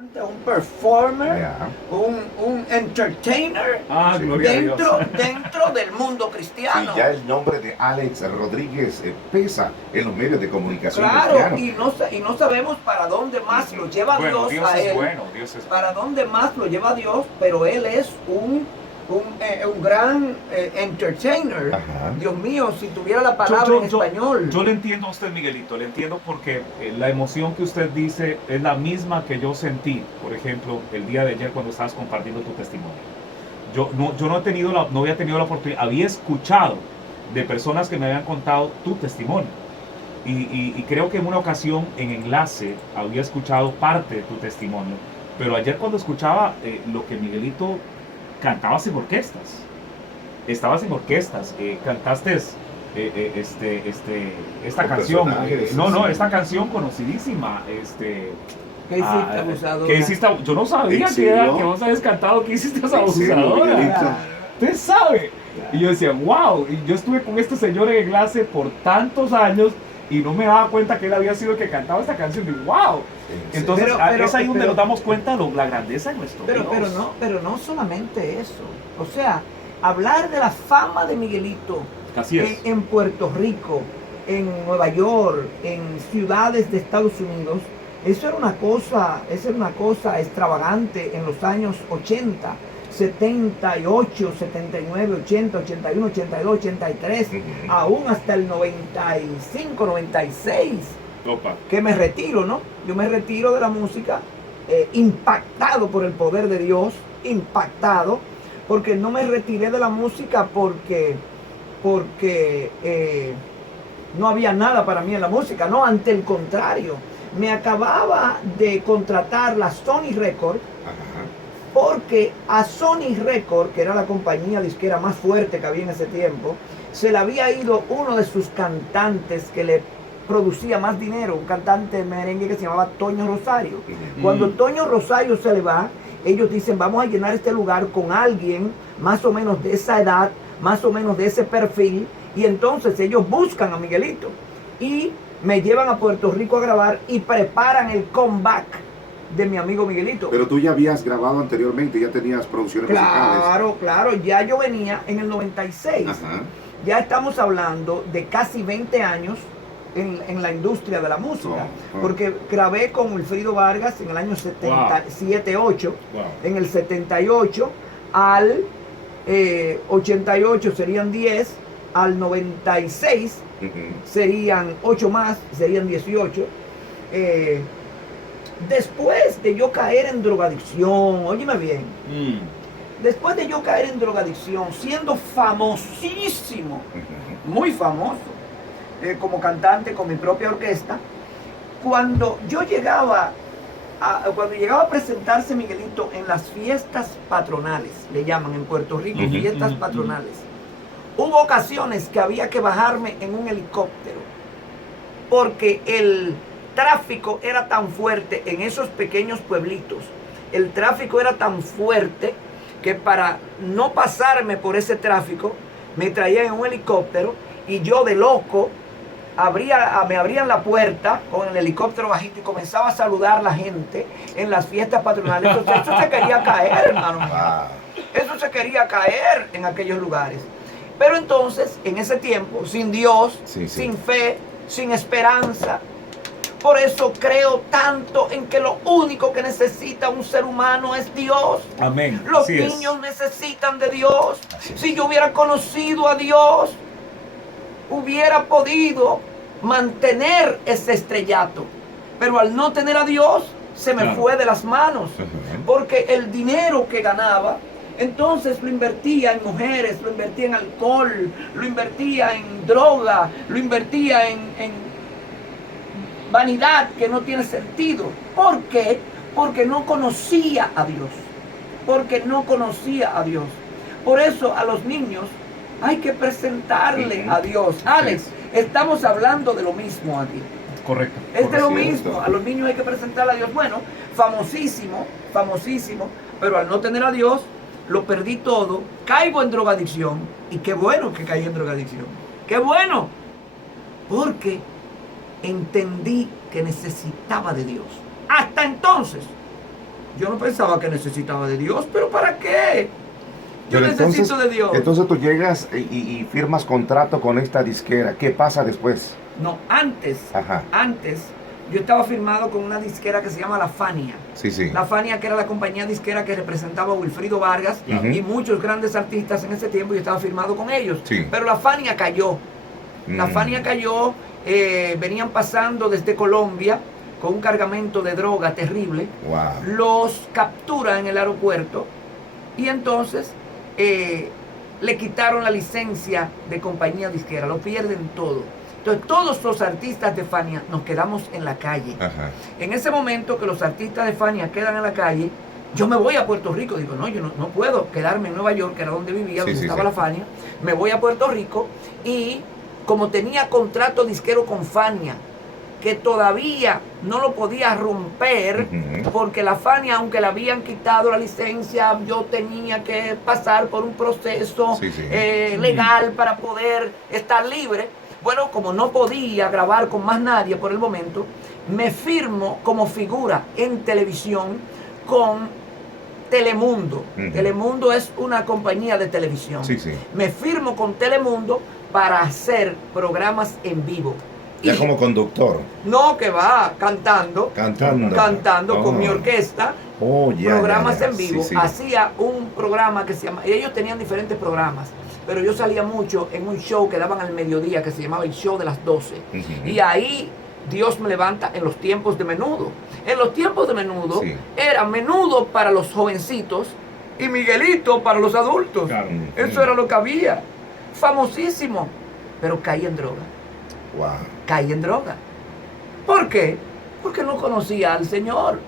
Un performer, Yeah. un entertainer Sí. Gloria a Dios. dentro del mundo Sí, cristiano. ya el nombre de Alex Rodríguez pesa en los medios de comunicación Claro, cristianos. y no sabemos para dónde más lo lleva Bueno, Dios Dios a es él. bueno, Dios es Para dónde más lo lleva Dios, pero él es un gran entertainer. Ajá. Dios mío, si tuviera la palabra en español. Yo le entiendo a usted, Miguelito, le entiendo porque la emoción que usted dice es la misma que yo sentí, por ejemplo, el día de ayer cuando estabas compartiendo tu testimonio. Yo no había tenido la oportunidad, había escuchado de personas que me habían contado tu testimonio. Y creo que en una ocasión en Enlace había escuchado parte de tu testimonio, pero ayer cuando escuchaba lo que Miguelito cantabas en orquestas, cantaste esta Con canción, personajes, no, sí. esta canción conocidísima, ¿Qué hiciste, abusadora? que hiciste, yo no sabía ¿En serio? que vos habías cantado que hiciste esa ¿En serio, abusadora. Miguelito? Usted sabe. Y yo decía, wow, y yo estuve con este señor en clase por tantos años y no me daba cuenta que él había sido el que cantaba esta canción. Y wow. Entonces es ahí donde nos damos cuenta de la grandeza de nuestro Dios. Pero no solamente eso. O sea, hablar de la fama de Miguelito Así es. en Puerto Rico, en Nueva York, en ciudades de Estados Unidos, eso era una cosa extravagante en los años 80, 78, 79, 80, 81, 82, 83, aún hasta el 95, 96. Opa. Que me retiro, ¿no? Yo me retiro de la música impactado por el poder de Dios, impactado, porque no me retiré de la música porque no había nada para mí en la música, no, ante el contrario, me acababa de contratar la Sony Record, porque a Sony Record, que era la compañía disquera más fuerte que había en ese tiempo, se le había ido uno de sus cantantes que le producía más dinero, un cantante de merengue que se llamaba Toño Rosario. Cuando Toño Rosario se le va, ellos dicen, vamos a llenar este lugar con alguien más o menos de esa edad, más o menos de ese perfil, y entonces ellos buscan a Miguelito y me llevan a Puerto Rico a grabar y preparan el comeback de mi amigo Miguelito. Pero tú ya habías grabado anteriormente, ya tenías producciones musicales. Claro, ya yo venía en el 96. Ajá. Ya estamos hablando de casi 20 años en la industria de la música, porque grabé con Wilfrido Vargas en el año 77-8, Wow. en el 78 al 88 serían 10, al 96 serían 8 más, serían 18. Después de yo caer en drogadicción, óyeme bien, después de yo caer en drogadicción, siendo famosísimo, muy famoso, como cantante con mi propia orquesta, cuando llegaba a presentarse Miguelito en las fiestas patronales, le llaman en Puerto Rico, fiestas patronales, hubo ocasiones que había que bajarme en un helicóptero, porque el tráfico era tan fuerte en esos pequeños pueblitos, el tráfico era tan fuerte que para no pasarme por ese tráfico, me traían en un helicóptero y yo de loco, me abrían la puerta con el helicóptero bajito y comenzaba a saludar a la gente en las fiestas patronales. Entonces, eso se quería caer, hermano mío. Eso se quería caer en aquellos lugares. Pero entonces, en ese tiempo, sin Dios, sin fe, sin esperanza, por eso creo tanto en que lo único que necesita un ser humano es Dios. Amén. Los niños necesitan de Dios. Si yo hubiera conocido a Dios, hubiera podido mantener ese estrellato. Pero al no tener a Dios, se me fue de las manos. Porque el dinero que ganaba, entonces lo invertía en mujeres, lo invertía en alcohol, lo invertía en droga, lo invertía en vanidad que no tiene sentido. ¿Por qué? Porque no conocía a Dios. Porque no conocía a Dios. Por eso a los niños hay que presentarle a Dios. Alex, estamos hablando de lo mismo aquí. Correcto. Es de lo mismo. A los niños hay que presentarle a Dios. Bueno, famosísimo, pero al no tener a Dios, lo perdí todo, caigo en drogadicción. Y qué bueno que caí en drogadicción. ¡Qué bueno! Porque entendí que necesitaba de Dios. Hasta entonces, Yo no pensaba que necesitaba de Dios, pero ¿para qué? Yo Pero necesito de Dios. Entonces tú llegas y firmas contrato con esta disquera. ¿Qué pasa después? No, antes, Ajá. antes, yo estaba firmado con una disquera que se llama La Fania. Sí, sí. La Fania, que era la compañía disquera que representaba a Wilfrido Vargas y muchos grandes artistas en ese tiempo, yo estaba firmado con ellos. Sí. Pero La Fania cayó. La Fania cayó, venían pasando desde Colombia con un cargamento de droga terrible. Wow. Los capturan en el aeropuerto y entonces le quitaron la licencia de compañía disquera, lo pierden todo. Entonces todos los artistas de Fania nos quedamos en la calle. Ajá. En ese momento que los artistas de Fania quedan en la calle, yo me voy a Puerto Rico. Digo, no, yo no puedo quedarme en Nueva York, que era donde vivía, donde estaba la Fania. Me voy a Puerto Rico y como tenía contrato disquero con Fania, que todavía no lo podía romper, porque la Fania, aunque le habían quitado la licencia, yo tenía que pasar por un proceso legal para poder estar libre. Bueno, como no podía grabar con más nadie por el momento, me firmo como figura en televisión con Telemundo. Telemundo es una compañía de televisión. Me firmo con Telemundo para hacer programas en vivo. Ya como conductor. No, que va cantando con mi orquesta, programas en vivo. Hacía un programa que se llama, y ellos tenían diferentes programas, pero yo salía mucho en un show que daban al mediodía que se llamaba el show de las 12. Y ahí Dios me levanta en los tiempos de Menudo. En los tiempos de Menudo era Menudo para los jovencitos y Miguelito para los adultos. Claro. Eso era lo que había. Famosísimo, pero caí en droga. Wow. Caí en droga. ¿Por qué? Porque no conocía al Señor.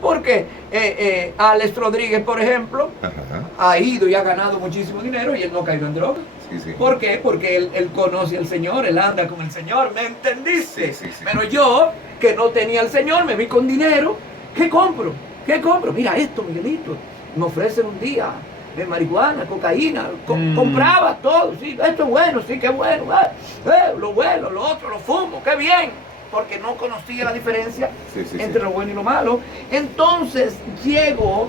Porque Alex Rodríguez, por ejemplo, ha ido y ha ganado muchísimo dinero y él no ha caído en droga. ¿Por qué? Porque él conoce al Señor, él anda con el Señor, ¿me entendiste? Pero yo, que no tenía al Señor, me vi con dinero. ¿Qué compro? ¿Qué compro? Mira esto, Miguelito. Me ofrecen un día de marihuana, cocaína, compraba todo, sí, esto es bueno, sí, qué bueno, lo bueno, lo otro, lo fumo, qué bien, porque no conocía la diferencia entre lo bueno y lo malo. Entonces llego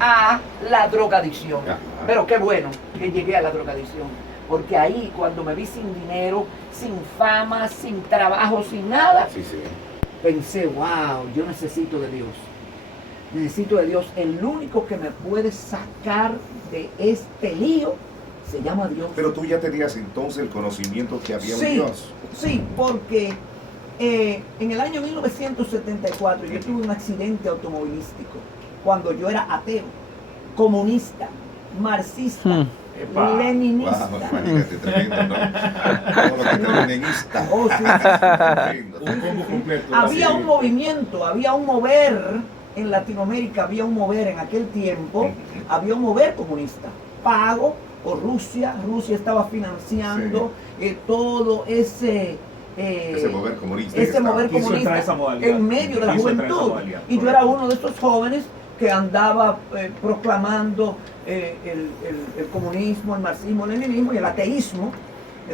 a la drogadicción, pero qué bueno que llegué a la drogadicción, porque ahí cuando me vi sin dinero, sin fama, sin trabajo, sin nada, pensé, wow, yo necesito de Dios. Necesito de Dios. El único que me puede sacar de este lío se llama Dios. Pero tú ya tenías entonces el conocimiento que había un Dios. Sí, porque en el año 1974 yo tuve un accidente automovilístico cuando yo era ateo, comunista, marxista, leninista. Wow, imagínate, tremendo, ¿no? Todo lo que te leninista. Oh, sí. Había un movimiento, había un mover. En Latinoamérica había un mover en aquel tiempo, había un mover comunista, pago por Rusia. Rusia estaba financiando todo ese mover comunista, en medio de la juventud. Y yo era uno de esos jóvenes que andaba proclamando el comunismo, el marxismo, el leninismo y el ateísmo,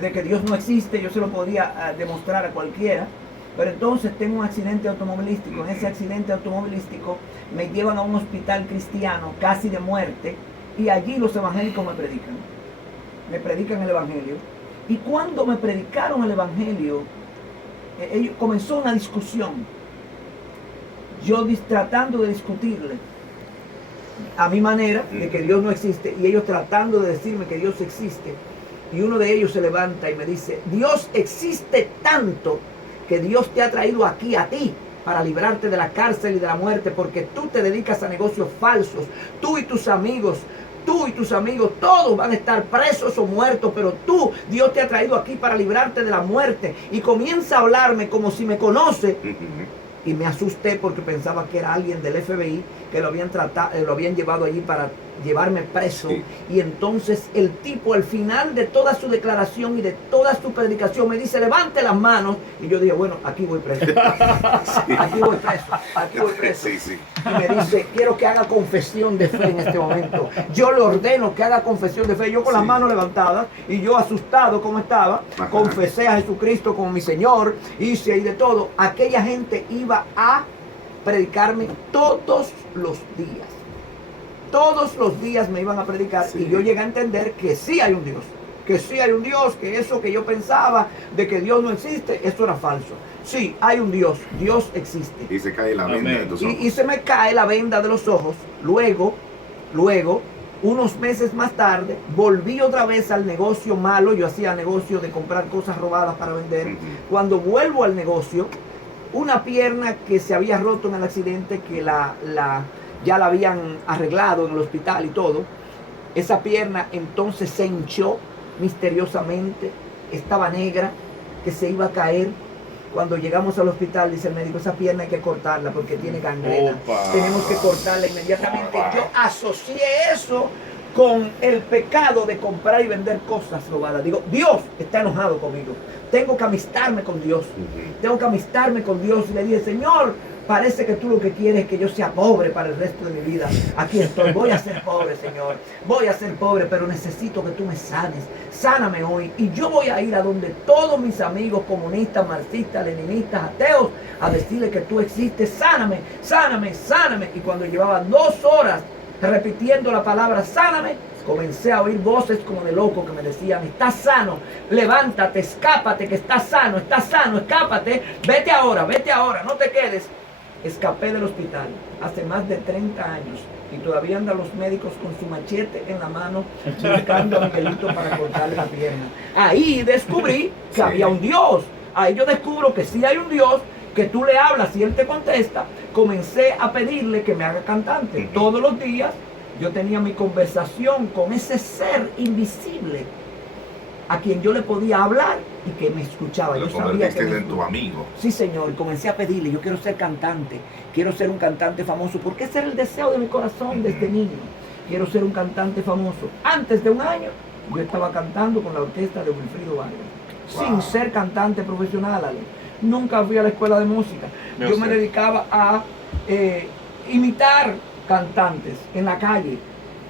de que Dios no existe. Yo se lo podía demostrar a cualquiera. Pero entonces tengo un accidente automovilístico. En ese accidente automovilístico me llevan a un hospital cristiano casi de muerte y allí los evangélicos me predican el evangelio. Y cuando me predicaron el evangelio, comenzó una discusión. Yo tratando de discutirle a mi manera de que Dios no existe y ellos tratando de decirme que Dios existe. Y uno de ellos se levanta y me dice, Dios existe tanto que Dios te ha traído aquí a ti para librarte de la cárcel y de la muerte, porque tú te dedicas a negocios falsos. Tú y tus amigos, todos van a estar presos o muertos, pero tú, Dios te ha traído aquí para librarte de la muerte. Y comienza a hablarme como si me conoce. Y me asusté porque pensaba que era alguien del FBI que lo habían llevado allí para llevarme preso. Y entonces el tipo al final de toda su declaración y de toda su predicación me dice, levante las manos. Y yo dije, bueno, aquí voy preso. Aquí voy preso. Y me dice, quiero que haga confesión de fe en este momento. Yo le ordeno que haga confesión de fe. Yo con las manos levantadas y yo asustado como estaba, confesé a Jesucristo como mi Señor, hice ahí de todo. Aquella gente iba a predicarme todos los días. Todos los días me iban a predicar, Sí. y yo llegué a entender que sí hay un Dios. Que sí hay un Dios, que eso que yo pensaba de que Dios no existe, eso era falso. Sí, hay un Dios, Dios existe. Y se cae la venda de tus ojos. Y se me cae la venda de los ojos. Luego, unos meses más tarde, volví otra vez al negocio malo. Yo hacía negocio de comprar cosas robadas para vender. Ujú. Cuando vuelvo al negocio, una pierna que se había roto en el accidente, que ya la habían arreglado en el hospital y todo, esa pierna entonces se hinchó misteriosamente, estaba negra, que se iba a caer. Cuando llegamos al hospital, dice el médico, esa pierna hay que cortarla porque tiene gangrena. Opa. Tenemos que cortarla inmediatamente. Yo asocié eso con el pecado de comprar y vender cosas robadas. Digo, Dios está enojado conmigo. Tengo que amistarme con Dios. Tengo que amistarme con Dios. Y le dije, Señor, parece que tú lo que quieres es que yo sea pobre para el resto de mi vida. Aquí estoy, voy a ser pobre, Señor. Voy a ser pobre, pero necesito que tú me sanes. Sáname hoy. Y yo voy a ir a donde todos mis amigos comunistas, marxistas, leninistas, ateos, a decirle que tú existes. Sáname, sáname, sáname. Y cuando llevaba 2 horas repitiendo la palabra sáname, comencé a oír voces como de loco que me decían, estás sano, levántate, escápate, que estás sano, escápate, vete ahora, no te quedes. Escapé del hospital hace más de 30 años y todavía andan los médicos con su machete en la mano buscando a Miguelito para cortarle la pierna. Ahí descubrí que había un Dios. Ahí yo descubro que sí hay un Dios, que tú le hablas y Él te contesta. Comencé a pedirle que me haga cantante. Todos los días yo tenía mi conversación con ese ser invisible a quien yo le podía hablar y que me escuchaba. Lo Yo sabía que convertiste me en tu amigo. Sí, Señor, y comencé a pedirle, yo quiero ser cantante, quiero ser un cantante famoso, porque ese era el deseo de mi corazón desde niño. Quiero ser un cantante famoso. Antes de un año, yo estaba cantando con la orquesta de Wilfrido Vargas, Wow. sin ser cantante profesional, Ale. Nunca fui a la escuela de música. Yo me dedicaba a imitar cantantes en la calle.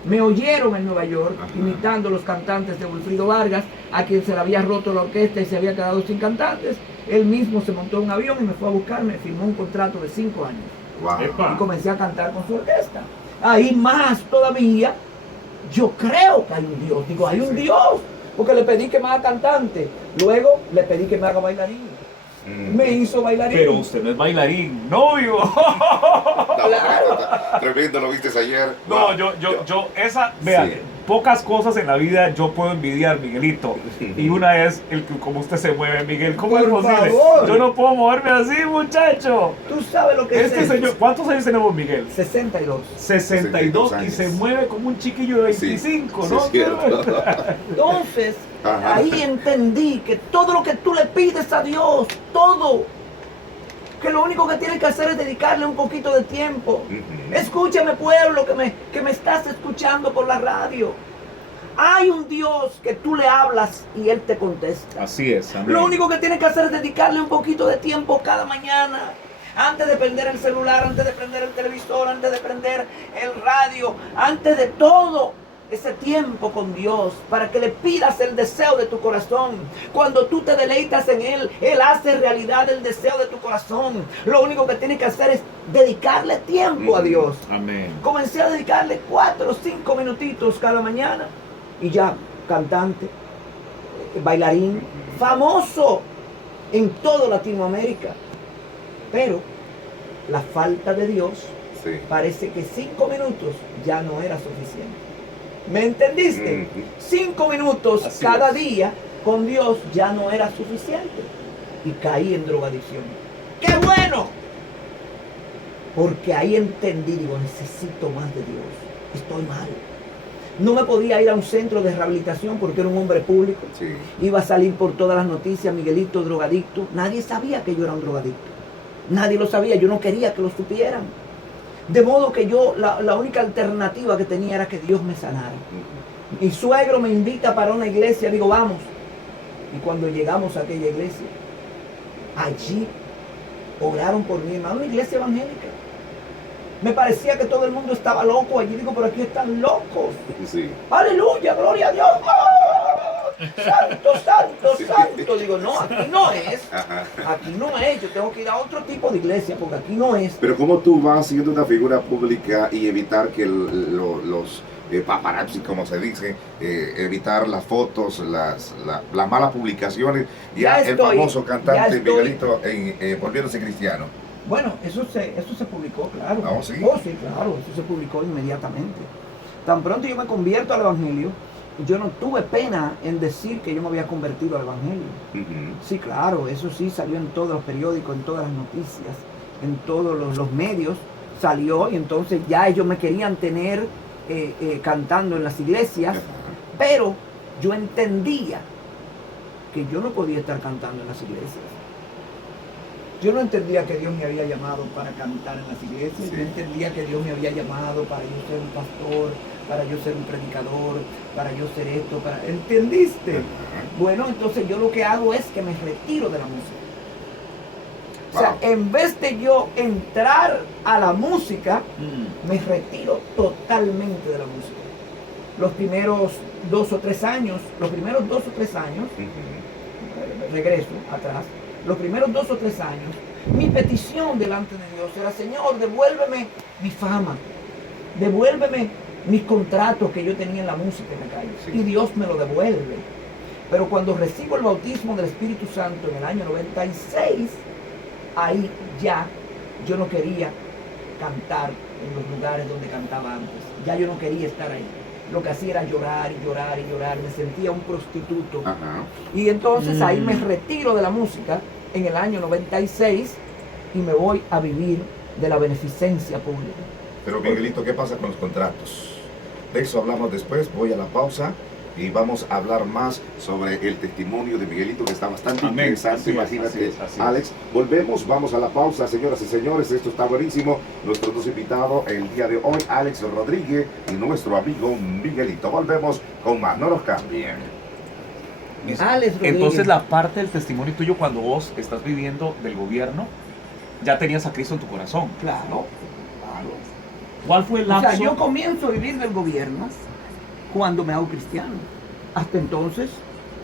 Me oyeron en Nueva York imitando los cantantes de Wilfrido Vargas, a quien se le había roto la orquesta y se había quedado sin cantantes. Él mismo se montó en un avión y me fue a buscar, me firmó un contrato de 5 años. Wow. Y comencé a cantar con su orquesta. Ahí más todavía, yo creo que hay un Dios. Digo, hay un Dios, porque le pedí que me haga cantante. Luego le pedí que me haga bailarín. Me hizo bailarín. Pero usted no es bailarín, novio. Tremendo, ¿lo viste ayer? No, Wow. vea, Sí. pocas cosas en la vida yo puedo envidiar, Miguelito. Y una es el que como usted se mueve, Miguel. ¿Cómo es Por posible? favor. Yo no puedo moverme así, muchacho. Tú sabes lo que Este es señor, ¿cuántos años tenemos, Miguel? 62. 62 y años. se mueve como un chiquillo de Sí, 25, sí, ¿no? es cierto. Entonces, Ajá. ahí entendí que todo lo que tú le pides a Dios, todo, que lo único que tienes que hacer es dedicarle un poquito de tiempo. Escúchame, pueblo, que me estás escuchando por la radio. Hay un Dios que tú le hablas y Él te contesta. Así es, amén. Lo único que tienes que hacer es dedicarle un poquito de tiempo cada mañana. Antes de prender el celular, antes de prender el televisor, antes de prender el radio, antes de todo, ese tiempo con Dios, para que le pidas el deseo de tu corazón. Cuando tú te deleitas en Él, Él hace realidad el deseo de tu corazón. Lo único que tienes que hacer es dedicarle tiempo a Dios. Amén. Comencé a dedicarle 4 o 5 minutitos cada mañana y ya, cantante, bailarín, famoso en toda Latinoamérica. Pero la falta de Dios, Sí. parece que 5 minutos ya no era suficiente. ¿Me entendiste? 5 minutos Así cada es. día con Dios ya no era suficiente. Y caí en drogadicción. ¡Qué bueno! Porque ahí entendí, digo, necesito más de Dios. Estoy mal. No me podía ir a un centro de rehabilitación porque era un hombre público. Sí. Iba a salir por todas las noticias, Miguelito drogadicto. Nadie sabía que yo era un drogadicto. Nadie lo sabía, yo no quería que lo supieran. De modo que yo, la única alternativa que tenía era que Dios me sanara. Mi suegro me invita para una iglesia, digo, vamos. Y cuando llegamos a aquella iglesia, allí oraron por mí, hermano, una iglesia evangélica. Me parecía que todo el mundo estaba loco allí, digo, pero aquí están locos. Sí. Aleluya, gloria a Dios. ¡Oh! santo, santo, santo. Digo, no, aquí no es. Aquí no es. Yo tengo que ir a otro tipo de iglesia porque aquí no es. Pero ¿cómo tú vas siendo una figura pública y evitar que los paparazzi, como se dice, evitar las fotos, las malas publicaciones? Ya el famoso cantante Miguelito volviéndose cristiano. Bueno, eso se publicó, claro. ¿Oh, sí? Oh, sí, claro, eso se publicó inmediatamente. Tan pronto yo me convierto al Evangelio, yo no tuve pena en decir que yo me había convertido al Evangelio. Sí, claro, eso sí salió en todos los periódicos, en todas las noticias, en todos los medios, salió, y entonces ya ellos me querían tener cantando en las iglesias, pero yo entendía que yo no podía estar cantando en las iglesias. Yo no entendía que Dios me había llamado para cantar en las iglesias. Yo entendía que Dios me había llamado para yo ser un pastor, para yo ser un predicador, para yo ser esto, para... ¿Entendiste? Bueno, entonces yo lo que hago es que me retiro de la música. O sea, en vez de yo entrar a la música, me retiro totalmente de la música. Los primeros 2 o 3 años, regreso atrás, los primeros 2 o 3 años, mi petición delante de Dios era: Señor, devuélveme mi fama, devuélveme mis contratos que yo tenía en la música en la calle. Y Dios me lo devuelve. Pero cuando recibo el bautismo del Espíritu Santo en el año 96, ahí ya yo no quería cantar en los lugares donde cantaba antes. Ya yo no quería estar ahí. Lo que hacía era llorar y llorar y llorar. Me sentía un prostituto. Y entonces ahí me retiro de la música en el año 96 y me voy a vivir de la beneficencia pública. Pero Miguelito, ¿qué pasa con los contratos? De eso hablamos después. Voy a la pausa y vamos a hablar más sobre el testimonio de Miguelito, que está bastante interesante. Imagínate, Alex. Volvemos, vamos a la pausa, señoras y señores. Esto está buenísimo. Nuestros dos invitados el día de hoy, Alex Rodríguez y nuestro amigo Miguelito. Volvemos con más, no nos cambien. Alex Rodríguez. Entonces, la parte del testimonio tuyo, cuando vos estás viviendo del gobierno, ya tenías a Cristo en tu corazón. Claro. ¿Cuál fue el lapso? O sea, yo comienzo a vivir del gobierno cuando me hago cristiano. Hasta entonces...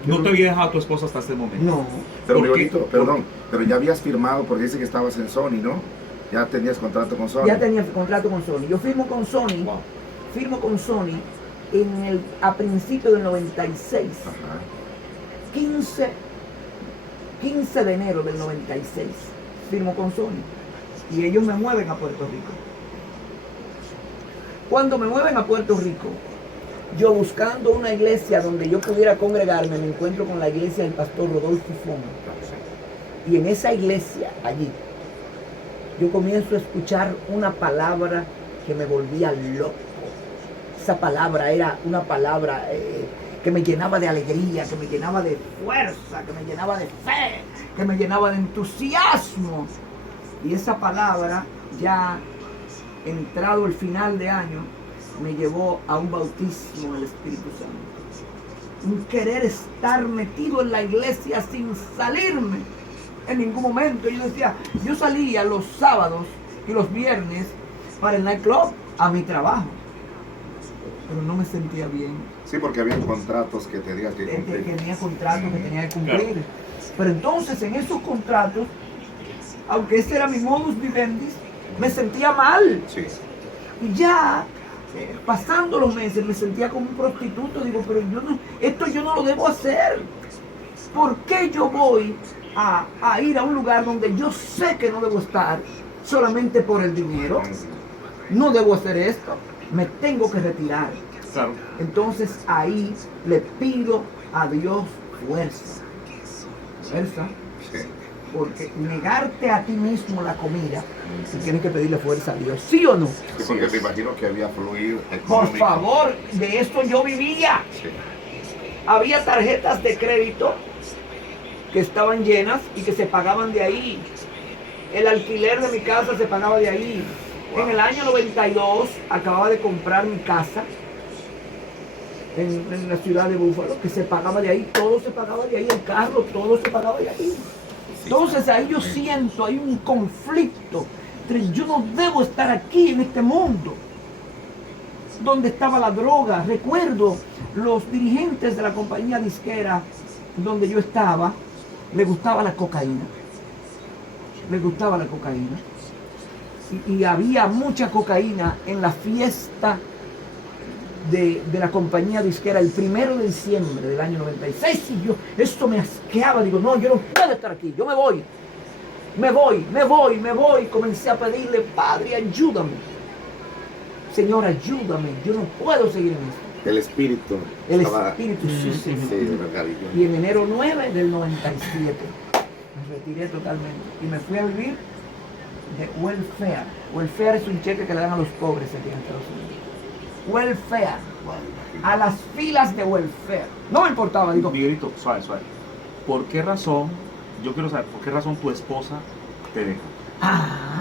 ¿No te había dejado tu esposa hasta este momento? No. Pero Miguelito, perdón, pero ya habías firmado, porque dice que estabas en Sony, ¿no? Ya tenías contrato con Sony. Ya tenía contrato con Sony. Yo firmo con Sony. Wow. Firmo con Sony a principios del 96. 15 de enero del 96. Firmo con Sony. Y ellos me mueven a Puerto Rico. Cuando me mueven a Puerto Rico, yo buscando una iglesia donde yo pudiera congregarme, me encuentro con la iglesia del pastor Rodolfo Fon. Y en esa iglesia, allí, yo comienzo a escuchar una palabra que me volvía loco. Esa palabra era una palabra que me llenaba de alegría, que me llenaba de fuerza, que me llenaba de fe, que me llenaba de entusiasmo. Y esa palabra, ya entrado el final de año, me llevó a un bautismo del Espíritu Santo. Un querer estar metido en la iglesia sin salirme en ningún momento. Yo decía, yo salía los sábados y los viernes para el nightclub, a mi trabajo, pero no me sentía bien. Sí, porque había contratos que tenías que cumplir. Tenía contratos que tenía que cumplir. Pero entonces en esos contratos, aunque ese era mi modus vivendi, me sentía mal. Sí. Y ya, pasando los meses, me sentía como un prostituto. Digo, pero esto yo no lo debo hacer. ¿Por qué yo voy a ir a un lugar donde yo sé que no debo estar solamente por el dinero? No debo hacer esto. Me tengo que retirar. Claro. Entonces ahí le pido a Dios fuerza. Fuerza. Sí. Porque negarte a ti mismo la comida, tú tienes que pedirle fuerza a Dios, ¿sí o no? Sí, porque me imagino que había fluido Por económico. favor, de esto yo vivía. Sí. Había tarjetas de crédito que estaban llenas y que se pagaban de ahí. El alquiler de mi casa se pagaba de ahí. Wow. En el año 92 acababa de comprar mi casa en la ciudad de Búfalo, que se pagaba de ahí, todo se pagaba de ahí, el carro, todo se pagaba de ahí. Entonces ahí yo siento, hay un conflicto. Yo no debo estar aquí en este mundo. donde estaba la droga. Recuerdo los dirigentes de la compañía disquera donde yo estaba, le gustaba la cocaína. Le gustaba la cocaína. Y había mucha cocaína en la fiesta de la compañía disquera el 1 de diciembre del año 96. Y yo, esto me asqueaba. Digo, no, yo no puedo estar aquí, yo me voy. Me voy. Comencé a pedirle, Padre, ayúdame. Señor, ayúdame. Yo no puedo seguir en esto. El espíritu. Sí, señor. Sí, y en enero 9 del 97 me retiré totalmente. Y me fui a vivir de welfare. Welfare es un cheque que le dan a los pobres aquí en Estados Unidos. Welfare. A las filas de welfare. No me importaba, digo. Miguelito, suave. ¿Por qué razón, yo quiero saber, por qué razón tu esposa te deja?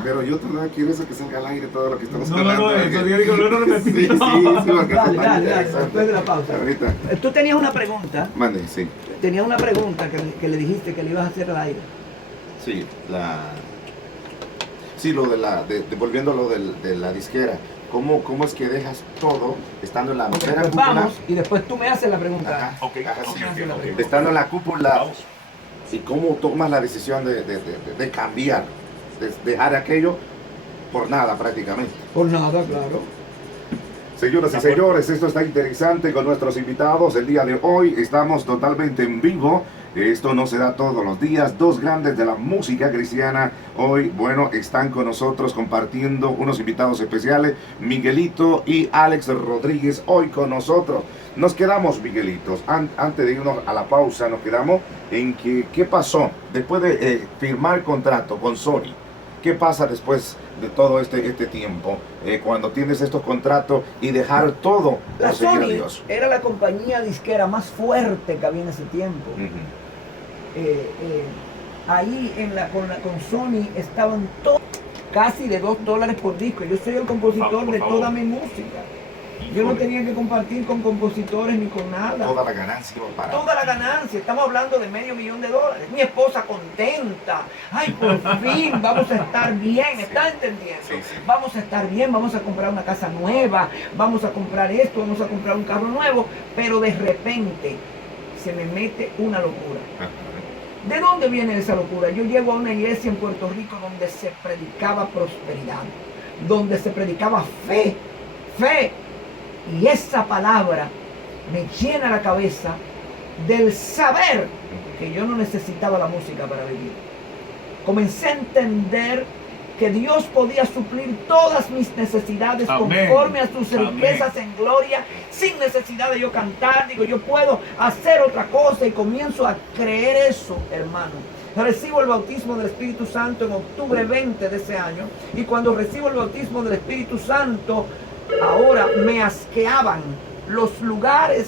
Pero yo todavía quiero eso que salga al aire todo lo que estamos hablando. Eso yo digo, no me sí, dale, después de la pausa. Ahorita. Tú tenías una pregunta. Mande, sí. Tenías una pregunta que le dijiste que le ibas a hacer al aire. Sí, lo volviendo a lo de la disquera. ¿Cómo es que dejas todo estando en la cúpula? Vamos, y después tú me haces la pregunta. Ajá, estando en la cúpula. Vamos. ¿Y cómo tomas la decisión de cambiar? De dejar aquello por nada prácticamente. Por nada, claro. Señoras y señores, esto está interesante con nuestros invitados. El día de hoy estamos totalmente en vivo. Esto no se da todos los días. Dos grandes de la música cristiana hoy, bueno, están con nosotros compartiendo unos invitados especiales. Miguelito y Alex Rodríguez hoy con nosotros. Nos quedamos, Miguelitos, antes de irnos a la pausa, nos quedamos en qué pasó después de firmar contrato con Sony. ¿Qué pasa después de todo este tiempo? Cuando tienes estos contratos y dejar todo La por seguir a Sony Dios. era la compañía disquera más fuerte que había en ese tiempo. Ahí con Sony estaban todos casi de $2 por disco. Yo soy el compositor de toda mi música. Yo no tenía que compartir con compositores ni con nada. Toda la ganancia iba para... Toda la ganancia. Estamos hablando de $500,000. Mi esposa contenta. Ay, por fin vamos a estar bien. ¿Estás entendiendo? Sí. Vamos a estar bien. Vamos a comprar una casa nueva. Vamos a comprar esto. Vamos a comprar un carro nuevo. Pero de repente se me mete una locura. ¿De dónde viene esa locura? Yo llego a una iglesia en Puerto Rico donde se predicaba prosperidad. Donde se predicaba fe. Y esa palabra me llena la cabeza del saber que yo no necesitaba la música para vivir. Comencé a entender que Dios podía suplir todas mis necesidades conforme a sus riquezas en gloria, sin necesidad de yo cantar. Digo, yo puedo hacer otra cosa y comienzo a creer eso, hermano. Recibo el bautismo del Espíritu Santo en octubre 20 de ese año, y cuando recibo el bautismo del Espíritu Santo, ahora me asqueaban los lugares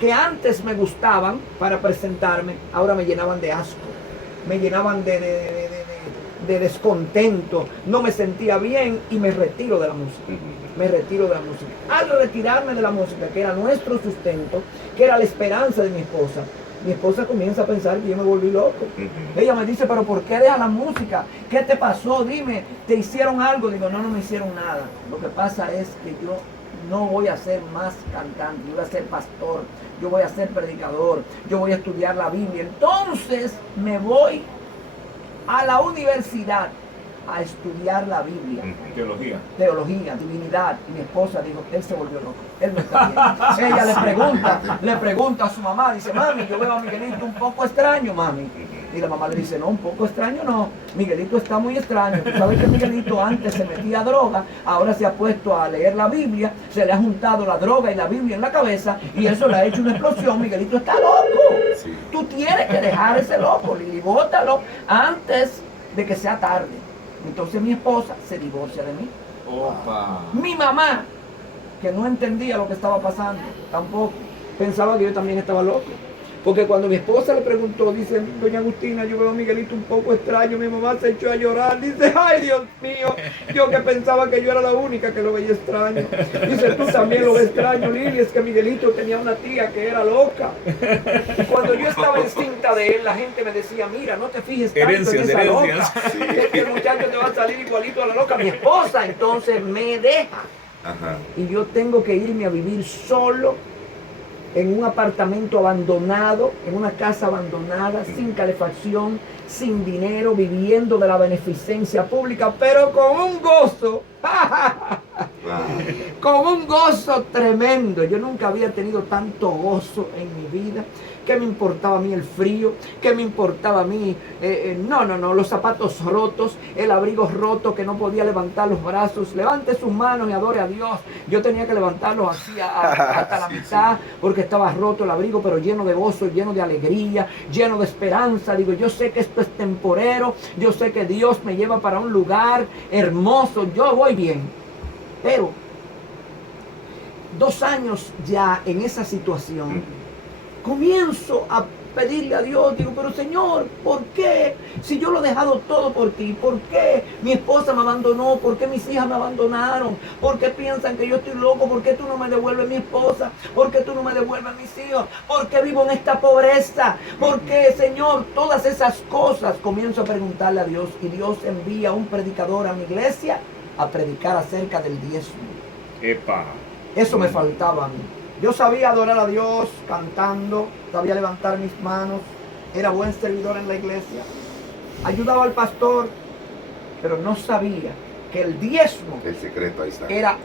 que antes me gustaban para presentarme, ahora me llenaban de asco, me llenaban de descontento, no me sentía bien y me retiro de la música. Al retirarme de la música, que era nuestro sustento, que era la esperanza de mi esposa comienza a pensar que yo me volví loco. Ella me dice, pero ¿por qué dejas la música? ¿Qué te pasó? Dime, ¿te hicieron algo? Digo, no me hicieron nada. Lo que pasa es que yo no voy a ser más cantante, yo voy a ser pastor, yo voy a ser predicador, yo voy a estudiar la Biblia. Entonces me voy a la universidad a estudiar la Biblia. Teología, divinidad. Y mi esposa dijo, él se volvió loco, él no está bien. Ella le pregunta a su mamá, dice, mami, yo veo a Miguelito un poco extraño, mami. Y la mamá le dice, no, un poco extraño no, Miguelito está muy extraño. Tú sabes que Miguelito antes se metía a droga, ahora se ha puesto a leer la Biblia, se le ha juntado la droga y la Biblia en la cabeza y eso le ha hecho una explosión. Miguelito está loco. Sí. Tú tienes que dejar ese loco, Lili, bótalo antes de que sea tarde. Entonces mi esposa se divorcia de mí. Opa. Mi mamá, que no entendía lo que estaba pasando, tampoco, pensaba que yo también estaba loco. Porque cuando mi esposa le preguntó, dice, doña Agustina, yo veo a Miguelito un poco extraño, mi mamá se echó a llorar, dice, ay Dios mío, yo que pensaba que yo era la única que lo veía extraño. Dice, tú también lo ves extraño, Lili, es que Miguelito tenía una tía que era loca. Y cuando yo estaba encinta de él, la gente me decía, mira, no te fijes tanto en esa loca, que el muchacho te va a salir igualito a la loca. Mi esposa entonces me deja. Ajá. Y yo tengo que irme a vivir solo en un apartamento abandonado, en una casa abandonada, sin calefacción, sin dinero, viviendo de la beneficencia pública, pero con un gozo, con un gozo tremendo. Yo nunca había tenido tanto gozo en mi vida. ¿Qué me importaba a mí el frío? ¿Qué me importaba a mí? Los zapatos rotos, el abrigo roto, que no podía levantar los brazos. Levante sus manos y adore a Dios. Yo tenía que levantarlos así hasta la mitad, porque estaba roto el abrigo, pero lleno de gozo, lleno de alegría, lleno de esperanza. Digo, yo sé que esto es temporero, yo sé que Dios me lleva para un lugar hermoso, yo voy bien. Pero 2 años ya en esa situación, comienzo a pedirle a Dios, digo, pero Señor, ¿por qué? Si yo lo he dejado todo por ti, ¿por qué mi esposa me abandonó? ¿Por qué mis hijas me abandonaron? ¿Por qué piensan que yo estoy loco? ¿Por qué tú no me devuelves mi esposa? ¿Por qué tú no me devuelves mis hijos? ¿Por qué vivo en esta pobreza? ¿Por qué, Señor? Todas esas cosas comienzo a preguntarle a Dios, y Dios envía un predicador a mi iglesia a predicar acerca del diezmo. Epa. Eso me faltaba a mí. Yo sabía adorar a Dios cantando, sabía levantar mis manos, era buen servidor en la iglesia, ayudaba al pastor, pero no sabía que el diezmo El secreto ahí está. era